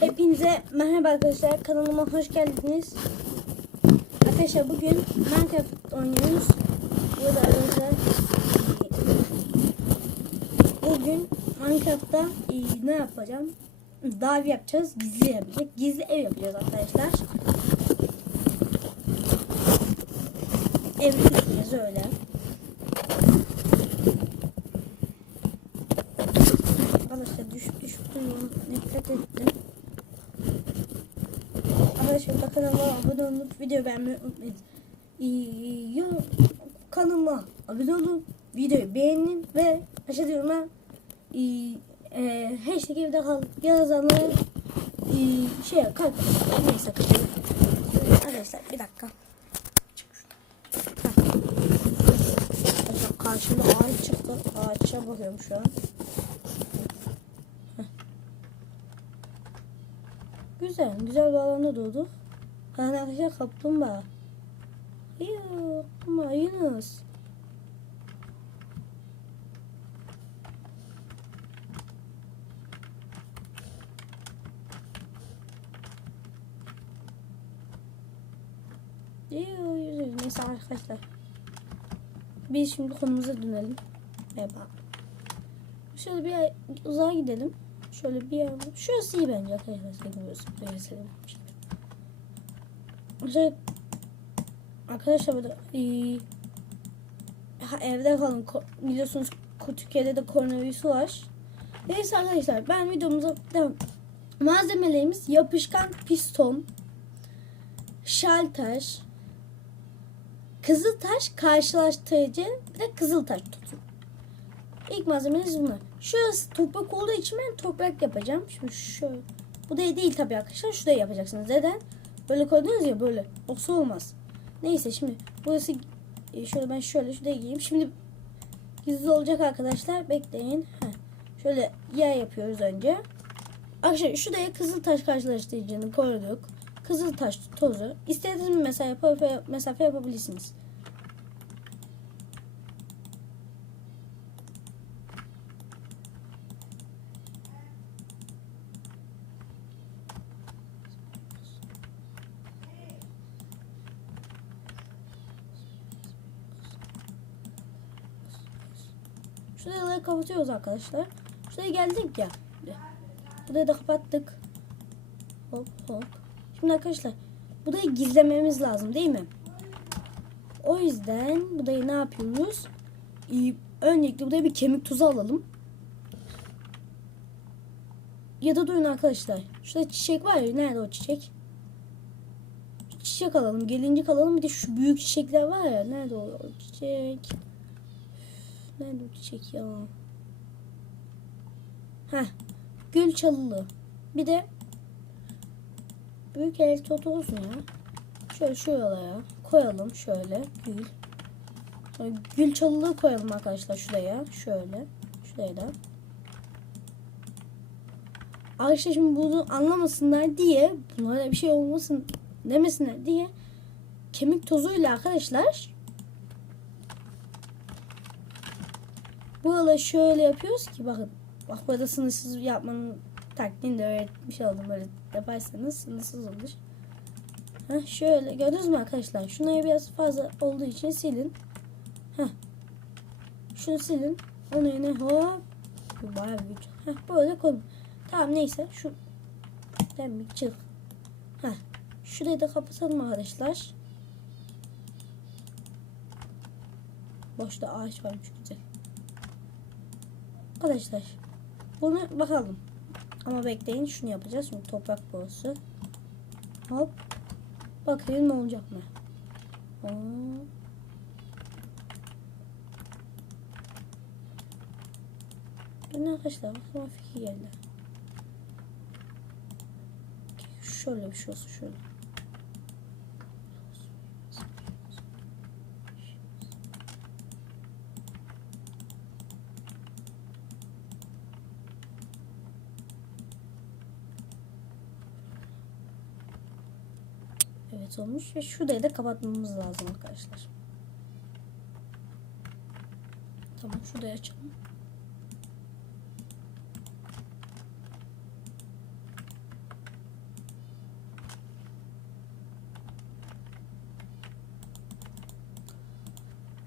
Hepinize merhaba arkadaşlar. Kanalıma hoş geldiniz. Arkadaşlar bugün Minecraft oynuyoruz. Burada arkadaşlar bugün Minecraft'ta e, ne yapacağım? Davi yapacağız. Gizli yapacak. Gizli ev yapacağız arkadaşlar. Ev yapacağız öyle. Arkadaşlar düşüp düşüp duruyorum. Nefret ettim. Arkadaşlar da kanalıma abone olup video beğenmeyi unutmayın. Kanalıma abone olun, videoyu beğenin ve aşağıda yoruma e, e, hashtag evde kal yazanları e, şey kalp neyse arkadaşlar. bir dakika. Heh. Karşımda ağaç çıktı. Ağaça bakıyorum şu an. Güzel, güzel bir alanda doğdu. Yani arkadaşlar kaplumbağa. Yok, ama Yunus. Neyse arkadaşlar. Biz şimdi konumuza dönelim. Merhaba. Şöyle bir uzağa gidelim. Şöyle bir yer. Şurası iyi bence arkadaşlar. Seviyoruz. Beğenselim. Şöyle Arkadaşlar burada ee, evde kalın. Biliyorsunuz Türkiye'de de koronavirüsü var. Neyse arkadaşlar ben videomuza devam. Malzemelerimiz yapışkan piston, şalter, kızıltaş karşılaştırıcı bir de kızıltaş tutu. İlk malzememiz bunlar. Şurası toprak olduğu için ben toprak yapacağım. Şimdi şöyle. Bu da değil tabii arkadaşlar. Şurada yapacaksınız. Neden? Böyle koydunuz ya böyle. Yoksa olmaz. Neyse şimdi burası e, şöyle ben şöyle şuraya giyeyim. Şimdi gizli olacak arkadaşlar. Bekleyin. Heh. Şöyle yer yapıyoruz önce. Arkadaşlar şuraya kızıl taş karşılaştırıcını koyduk. Kızıl taş tozu. İstediğiniz bir mesafe, mesafe yapabilirsiniz. Şuraları kapatıyoruz arkadaşlar. Şuraya geldik ya. Burayı da kapattık. Hop hop. Şimdi arkadaşlar burayı gizlememiz lazım değil mi? O yüzden burayı ne yapıyoruz? Ee, öncelikle buraya bir kemik tuzu alalım. Ya da durun arkadaşlar. Şurada çiçek var ya. Nerede o çiçek? Çiçek alalım. Gelincik alalım. Bir de şu büyük çiçekler var ya. Nerede o çiçek? Nerede o çiçek ya? Heh. Gül çalılı. Bir de büyük el tot olsun ya. Şöyle şuraya koyalım şöyle gül. Gül çalılığı koyalım arkadaşlar şuraya. Şöyle. Şuraya da. Arkadaşlar şimdi bunu anlamasınlar diye bunlara bir şey olmasın demesinler diye kemik tozuyla arkadaşlar Buraları şöyle yapıyoruz ki bakın. Bak burada sınırsız yapmanın taktiğini de öğretmiş oldum. Böyle yaparsanız sınırsız olur. Heh, şöyle gördünüz mü arkadaşlar? Şunları biraz fazla olduğu için silin. Heh. Şunu silin. Onu yine hop. Bu bayağı büyük. Heh, böyle koyun. Tamam neyse. Şu demlik çık. Heh. Şurayı da kapatalım arkadaşlar. Boşta ağaç varmış güzel. Arkadaşlar bunu bakalım. Ama bekleyin şunu yapacağız. Şimdi toprak borusu. Hop. Bakayım ne olacak mı? Aa. Ben arkadaşlar aklıma fikir geldi. Şöyle bir şey olsun şöyle. evet olmuş ve şurayı da kapatmamız lazım arkadaşlar. Tamam şurayı açalım.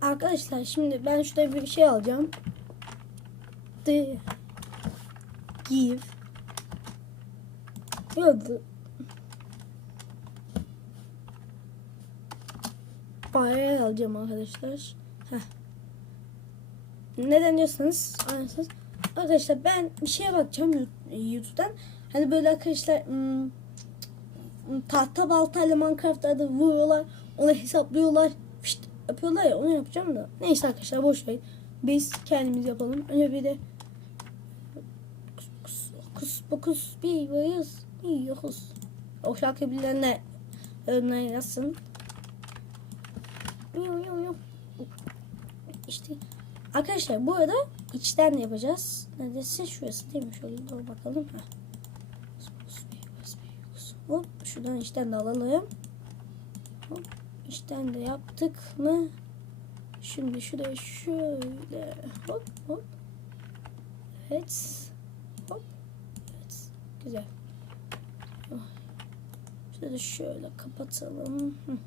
Arkadaşlar şimdi ben şurada bir şey alacağım. The give. Yok Bayağı alacağım arkadaşlar. Heh. Neden diyorsanız anlarsınız. Arkadaşlar ben bir şeye bakacağım YouTube'dan. Hani böyle arkadaşlar hmm, tahta baltayla Minecraft'ta vuruyorlar. Onu hesaplıyorlar. Fişt, yapıyorlar ya onu yapacağım da. Neyse arkadaşlar boş verin. Biz kendimiz yapalım. Önce bir de kus kus kus bir varız bir yokuz. O şarkı bilenler örneğin yazsın. Yo, yo, yo. İşte arkadaşlar bu arada içten de yapacağız. Neredeyse şurası değil mi? Şöyle doğru bakalım. Heh. Hop şuradan içten de alalım. Hop içten de yaptık mı? Şimdi şuraya şöyle hop hop. Evet. Hop. Evet. Güzel. Şöyle şöyle kapatalım. Hı.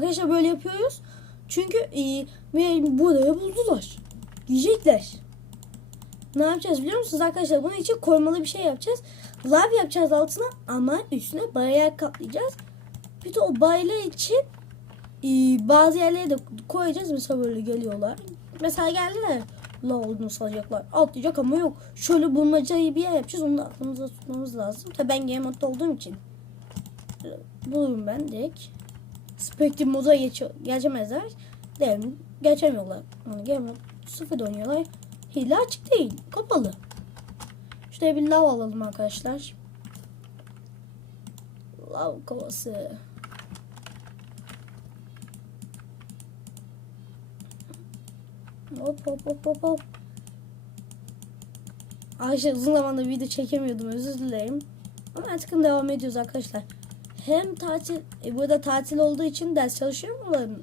Arkadaşlar böyle yapıyoruz. Çünkü e, buraya buldular. Diyecekler. Ne yapacağız biliyor musunuz arkadaşlar? Bunun için koymalı bir şey yapacağız. Lav yapacağız altına ama üstüne bariyer kaplayacağız. Bir de o bariyer için e, bazı yerlere de koyacağız. Mesela böyle geliyorlar. Mesela geldiler. Lav olduğunu sanacaklar. Atlayacak ama yok. Şöyle bulmacayı bir yer yapacağız. Onu da aklımızda tutmamız lazım. Tabi ben game olduğum için. Bulurum ben direkt. Spectrum moda geçemezler. Değil Geçemiyorlar. Yani game sıfır oynuyorlar. Hile açık değil. Kapalı. Şuraya bir lav alalım arkadaşlar. Lav kovası. Hop hop hop hop hop. Arkadaşlar uzun zamandır video çekemiyordum özür dilerim. Ama artık devam ediyoruz arkadaşlar. Hem tatil, e, burada tatil olduğu için ders çalışıyor mu?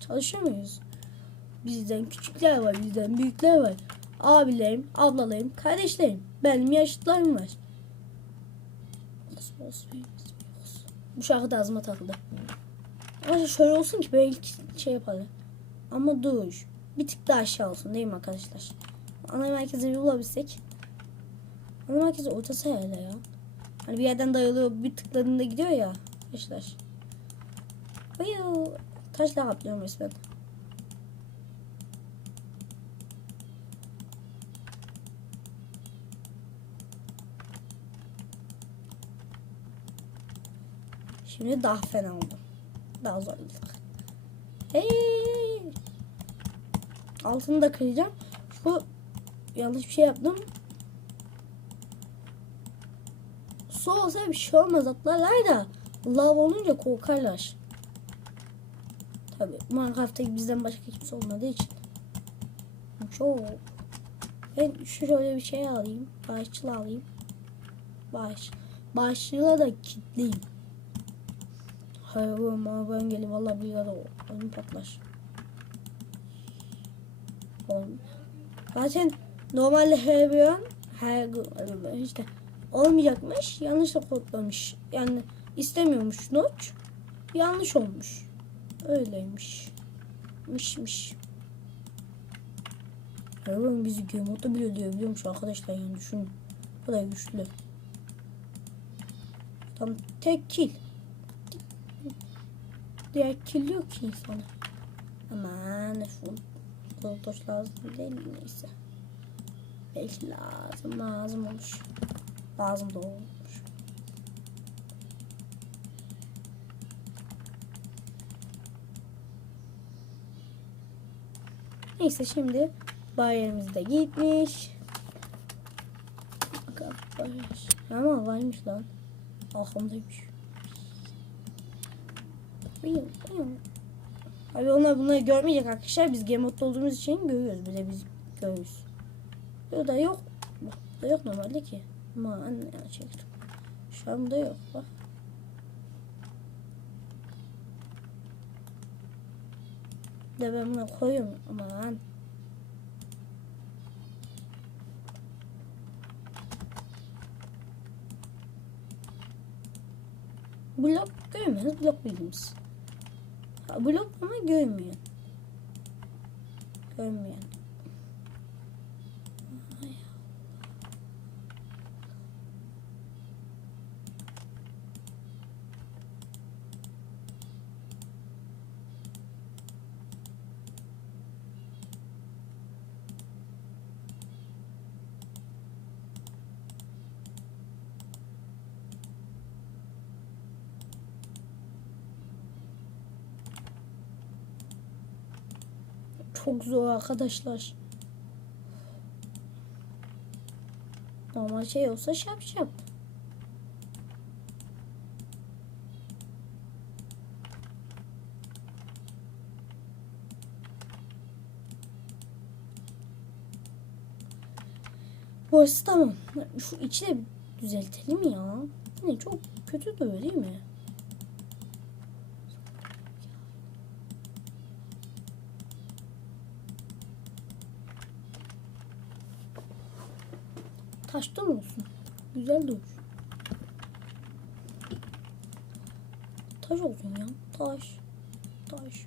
Çalışıyor muyuz? Bizden küçükler var, bizden büyükler var. Abilerim, ablalarım, kardeşlerim. Benim yaşıtlarım var. Bu şarkı da ağzıma takıldı. Ama şöyle olsun ki belki şey yapalım. Ama dur. Bir tık daha aşağı olsun değil mi arkadaşlar? Ana merkezi bulabilsek. Ana merkezi ortası herhalde ya. Hani bir yerden dayalıyor bir tıkladığında gidiyor ya. Arkadaşlar. Ayı. Taşla kaplıyorum resmen. Şimdi daha fena oldu. Daha zor oldu. Hey. Altını da kıracağım. Şu yanlış bir şey yaptım. Su olsa bir şey olmaz atlarlar da lav olunca korkarlar. Tabi Minecraft'ta bizden başka kimse olmadığı için. Çok. Ben şöyle bir şey alayım. Bağışçılı alayım. Bağış. Bağışçılığa da kilitleyeyim. Hayır ama ben geleyim valla bir ara oyun patlar. Oğlum. Zaten normalde her bir an her işte olmayacakmış. Yanlışla kodlamış. Yani istemiyormuş not. Yanlış olmuş. Öyleymiş. Mişmiş. Hayvan bizi gömotu bile diyor biliyormuş arkadaşlar yani düşün. Bu da güçlü. Tam tek kill. Diğer kill yok ki insana. Aman full. Koltoş lazım değil neyse. Belki lazım lazım olmuş. Lazım da olmuş. Neyse şimdi bayramımız da gitmiş. Ama varmış lan. Aklımdaymış. Abi onlar bunları görmeyecek arkadaşlar. Biz game modda olduğumuz için görüyoruz. Bir de biz görüyoruz. Burada yok. Burada yok normalde ki. Man ya çektim. Şu Şam'da yok bak. De ben buna koyayım aman. Blok görmüyoruz. Blok bildiğimiz. Blok ama görmüyor. Görmüyor. Çok zor arkadaşlar. Normal şey olsa şap şap. Burası tamam. Şu içi de düzeltelim ya. Ne çok kötü duruyor değil mi? Taştan olsun. Güzel durur. Taş olsun ya. Taş. Taş.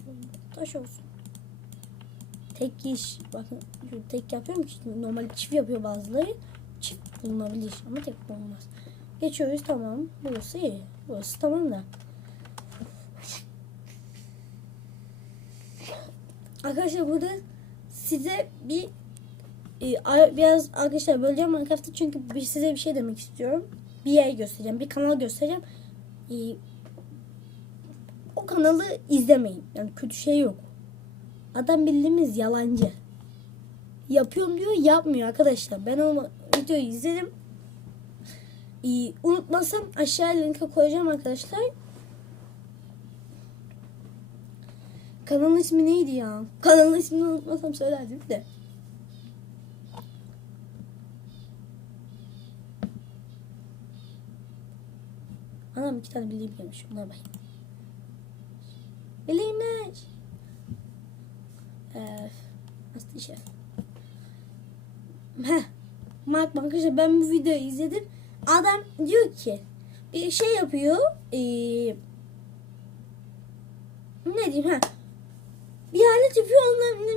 Taş olsun. Tek iş. Bakın tek yapıyorum ki normal çift yapıyor bazıları. Çift bulunabilir ama tek bulunmaz. Geçiyoruz tamam. Burası iyi. Burası tamam da. Arkadaşlar burada size bir e, ar- biraz arkadaşlar böleceğim Minecraft'ı çünkü size bir şey demek istiyorum. Bir yer göstereceğim. Bir kanal göstereceğim. E, o kanalı izlemeyin. Yani kötü şey yok. Adam bildiğimiz yalancı. Yapıyorum diyor yapmıyor arkadaşlar. Ben o videoyu izledim. E, unutmasam aşağıya linke koyacağım arkadaşlar. Kanalın ismi neydi ya? Kanalın ismini unutmasam söylerdim de. Anam iki tane bileğim gelmiş. Bunlara bakayım. Bileğimler. Ee, nasıl şef? Heh. Mark arkadaşlar ben bu videoyu izledim. Adam diyor ki bir şey yapıyor. Ee, ne diyeyim ha? Bir alet yapıyor onların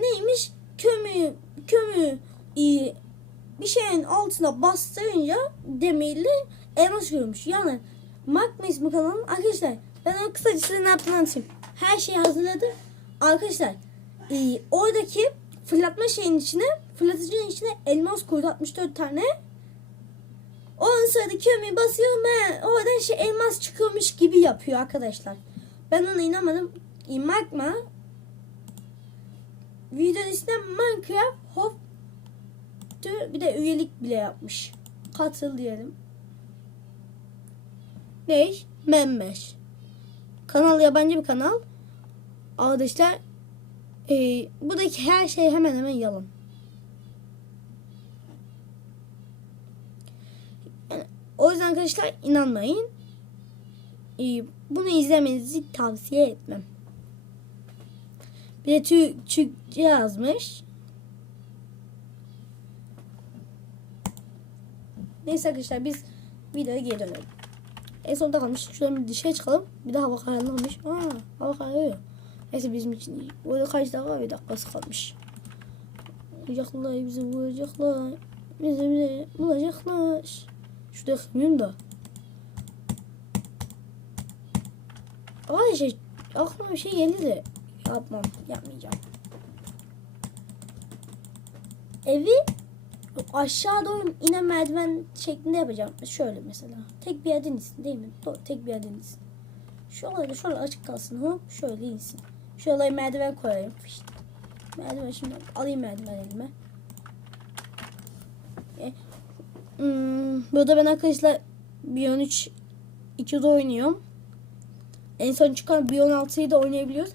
neymiş? Kömür, kömür ee, bir şeyin altına bastırınca demirli elmas görmüş. Yani Mark mı ismi kanalın? Arkadaşlar ben o kısacası ne yaptığını anlatayım. Her şeyi hazırladı. Arkadaşlar e, oradaki fırlatma şeyin içine fırlatıcının içine elmas koydu 64 tane. Ondan sonra da kömür basıyor ve oradan şey elmas çıkıyormuş gibi yapıyor arkadaşlar. Ben ona inanmadım. E, Magma videonun ismi Minecraft Hop bir de üyelik bile yapmış. Katıl diyelim. Ne? Memmeş. Kanal yabancı bir kanal. Arkadaşlar e, buradaki her şey hemen hemen yalan. Yani, o yüzden arkadaşlar inanmayın. E, bunu izlemenizi tavsiye etmem. Bir de Türkçe yazmış. Neyse arkadaşlar biz videoya geri dönelim. En sonunda kalmış. Şuradan bir dışarı çıkalım. Bir daha hava kararlanmış. Aa, hava kararıyor. Neyse bizim için iyi. Bu arada kaç dakika? Bir dakikası kalmış. Vuracaklar bizi vuracaklar. Bizi bizi bulacaklar. Şurada kırmıyorum da. Arkadaşlar aklıma bir şey geldi de yapmam. Yapmayacağım. Evi aşağı doğru inen merdiven şeklinde yapacağım. Şöyle mesela. Tek bir yerden insin değil mi? Doğru, tek bir yerden insin. Şöyle şöyle açık kalsın. Hop şöyle insin. Şöyle merdiven koyayım. İşte. Merdiven şimdi alayım merdiven elime. E, hmm, burada ben arkadaşlar Bion 3 2'de oynuyorum. En son çıkan Bion 6'yı da oynayabiliyoruz.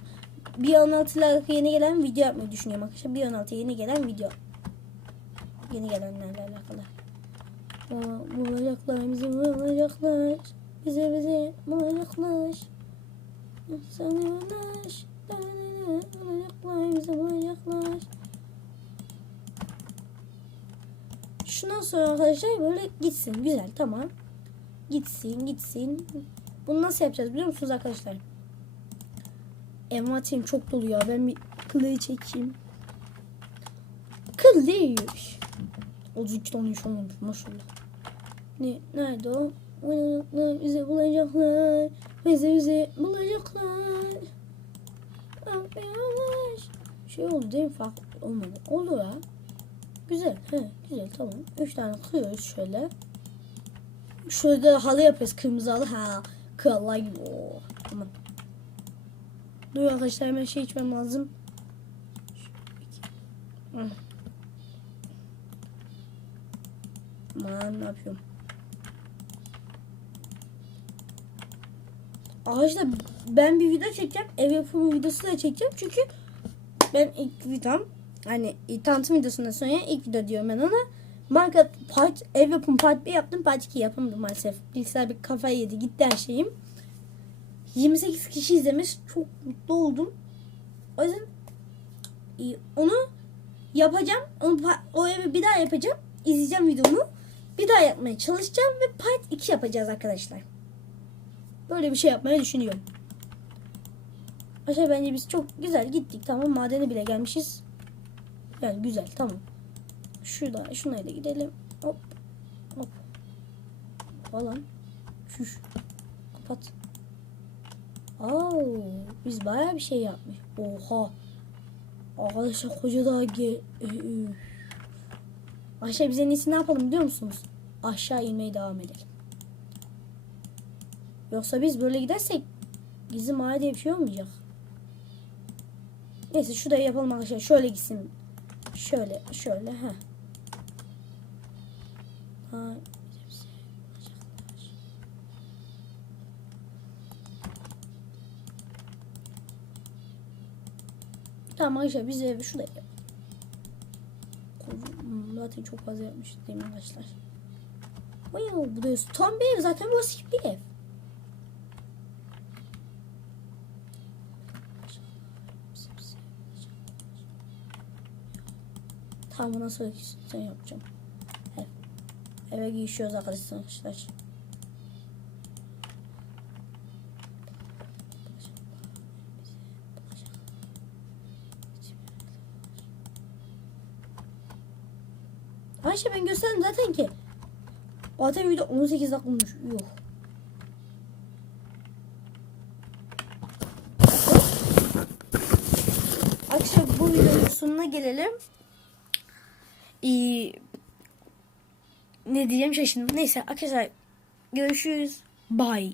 Bion 6 ile yeni gelen video yapmayı düşünüyorum arkadaşlar. Bion 6 yeni gelen video yeni gelenlerle alakalı. Bulacaklar bizi bulacaklar. Bize bizi bulacaklar. Sana yanaş. bulacaklar, bizi bulacaklar. Şundan sonra arkadaşlar böyle gitsin. Güzel tamam. Gitsin gitsin. Bunu nasıl yapacağız biliyor musunuz arkadaşlar? Envanterim çok dolu ya. Ben bir kılığı çekeyim. Kılıç. 32 tane iş olmamış maşallah. Ne, nerede o? Bulacaklar, bizi bulacaklar. Bizi bizi bulacaklar. Yapıyorlar. Şey oldu değil mi? Fark olmadı. Oldu ya. Güzel. He, güzel tamam. Üç tane kırıyoruz şöyle. Şurada halı yapıyoruz. Kırmızı. Ha. Krallar gibi. Oo, tamam. Dur arkadaşlar hemen şey içmem lazım. Hı. Aman ne yapıyorum? Arkadaşlar ben bir video çekeceğim. Ev yapımı videosu da çekeceğim. Çünkü ben ilk videom hani tanıtım videosundan sonra ilk video diyorum ben ona. Minecraft part, ev yapım part 1 yaptım. Part 2 yapamadım maalesef. Bilgisayar bir kafayı yedi. Gitti her şeyim. 28 kişi izlemiş. Çok mutlu oldum. O yüzden e, onu yapacağım. Onu, o evi bir daha yapacağım. İzleyeceğim videomu. Bir daha yapmaya çalışacağım ve part 2 yapacağız arkadaşlar. Böyle bir şey yapmayı düşünüyorum. Aşağı bence biz çok güzel gittik. Tamam madene bile gelmişiz. Yani güzel tamam. Şurada şuna da gidelim. Hop. Hop. Falan. Şuş. Kapat. Oo, biz bayağı bir şey yapmış. Oha. Arkadaşlar koca daha ge... Aşağı bize neyse ne yapalım biliyor musunuz? Aşağı inmeye devam edelim. Yoksa biz böyle gidersek gizli mağara diye bir şey olmayacak. Neyse şurada yapalım arkadaşlar. Şöyle gitsin. Şöyle şöyle ha. Ha. Tamam arkadaşlar biz evi. Hmm, Zaten çok fazla yapmış değil mi arkadaşlar? Wow, bu da tam bir ev. Zaten burası bir ev. Tamam bundan sonraki sen yapacağım. Ev. Eve girişiyoruz arkadaşlar. Ayşe ben gösterdim zaten ki. Zaten video 18 dakika olmuş. Yok. Arkadaşlar bu videonun sonuna gelelim. Ee, ne diyeceğim şaşırdım. Neyse arkadaşlar görüşürüz. Bye.